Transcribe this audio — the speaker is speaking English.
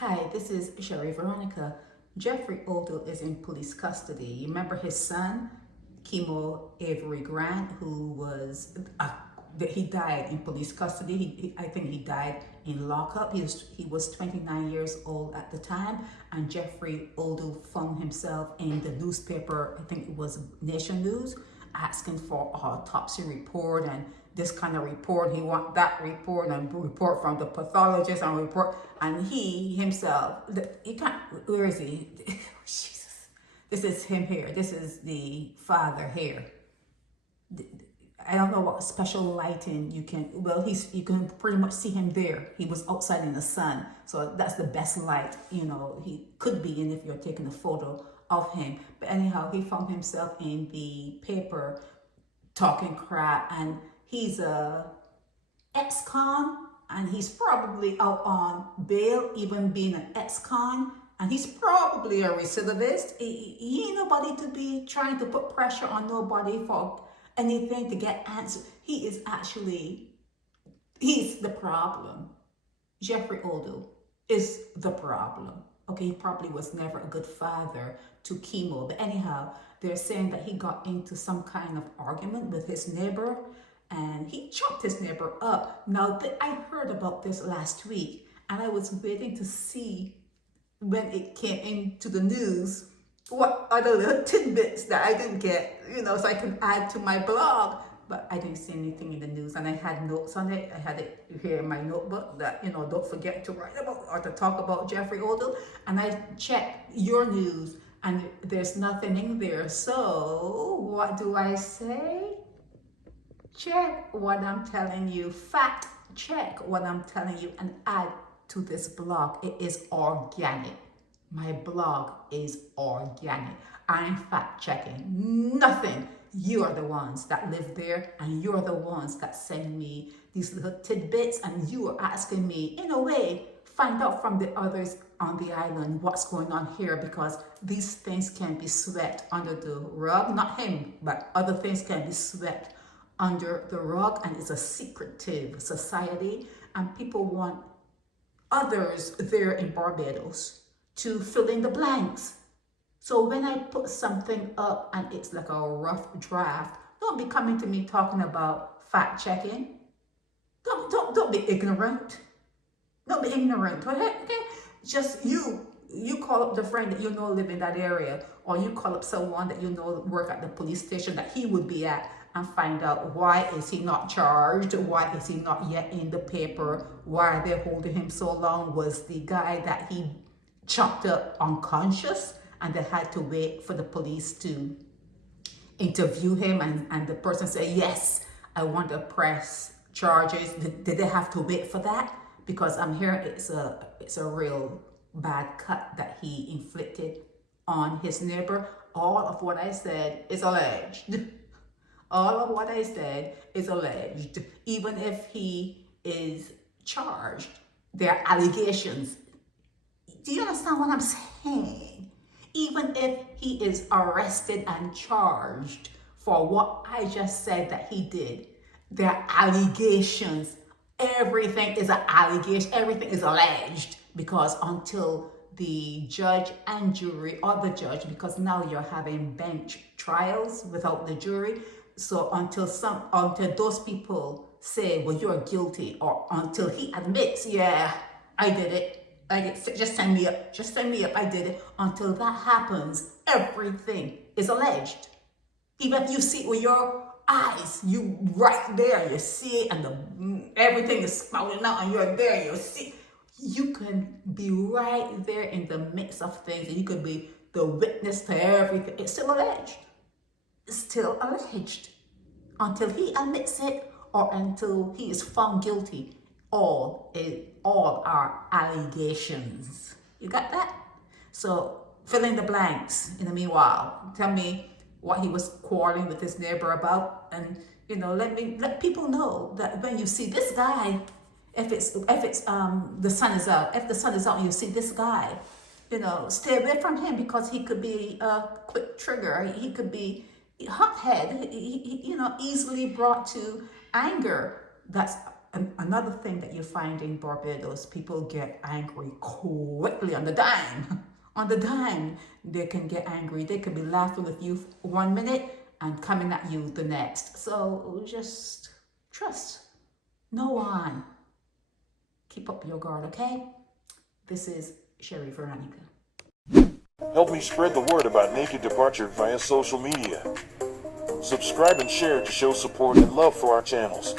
Hi, this is Sherry Veronica. Jeffrey Odle is in police custody. You remember his son, Kemo Avery Grant, who was he died in police custody. I think he died in lockup. He was 29 years old at the time, and Jeffrey Odle found himself in the newspaper. I think it was Nation News, asking for an autopsy report and this kind of report. He want that report and report from the pathologist and report. And he himself, he can't. Where is he? Jesus, this is him here. This is the father here. I don't know what special lighting you can. Well, you can pretty much see him there. He was outside in the sun, so that's the best light. He could be in if you're taking a photo of him. But anyhow, he found himself in the paper talking crap, and he's a ex-con, and he's probably out on bail, even being an ex-con, and he's probably a recidivist. He ain't nobody to be trying to put pressure on nobody for anything to get answers. He's the problem. Jeffrey Odle is the problem. Okay, he probably was never a good father to Kemo. But anyhow, they're saying that he got into some kind of argument with his neighbor, and he chopped his neighbor up. Now, I heard about this last week, and I was waiting to see when it came into the news what other little tidbits that I didn't get, so I can add to my blog. But I didn't see anything in the news, and I had notes on it. I had it here in my notebook that, don't forget to write about or to talk about Jeffrey Odle. And I checked your news, and there's nothing in there. So what do I say? Check what I'm telling you. Fact check what I'm telling you and add to this blog. It is organic. My blog is organic. I'm fact checking nothing. You are the ones that live there, and you're the ones that send me these little tidbits, and you are asking me, in a way, find out from the others on the island what's going on here, because these things can be swept under the rug. Not him, but other things can be swept under the rug, and it's a secretive society, and people want others there in Barbados to fill in the blanks. So when I put something up and it's like a rough draft, don't be coming to me talking about fact checking. Don't be ignorant. Don't be ignorant, okay? Just you call up the friend that live in that area, or you call up someone that work at the police station that he would be at, and find out why is he not charged, why is he not yet in the paper, why are they holding him so long? Was the guy that he chopped up unconscious, and they had to wait for the police to interview him, and the person said, yes, I want to press charges. Did they have to wait for that? Because I'm hearing it's a real bad cut that he inflicted on his neighbor. All of what I said is alleged. All of what I said is alleged. Even if he is charged, there are allegations. Do you understand what I'm saying? Even if he is arrested and charged for what I just said that he did, there are allegations. Everything is an allegation. Everything is alleged, because until the judge and jury, or the judge, because now you're having bench trials without the jury. So until those people say, well, you're guilty, or until he admits, yeah, I did it. Just send me up. Just send me up. I did it. Until that happens, everything is alleged. Even if you see it with your eyes, you right there, you see it, and everything is spouting out, and you're there, you see. You can be right there in the midst of things, and you could be the witness to everything. It's still alleged. It's still alleged. Until he admits it, or until he is found guilty, all are allegations. You got that? So fill in the blanks in the meanwhile. Tell me what he was quarreling with his neighbor about, and let people know that when you see this guy, if the sun is out, and you see this guy, stay away from him, because he could be a quick trigger. He could be hothead, easily brought to anger. That's Another thing that you find in Barbados, people get angry quickly on the dime. On the dime, they can get angry. They could be laughing with you 1 minute and coming at you the next. So just trust no one. Keep up your guard, okay? This is Sherry Veronica. Help me spread the word about Naked Departure via social media. Subscribe and share to show support and love for our channels.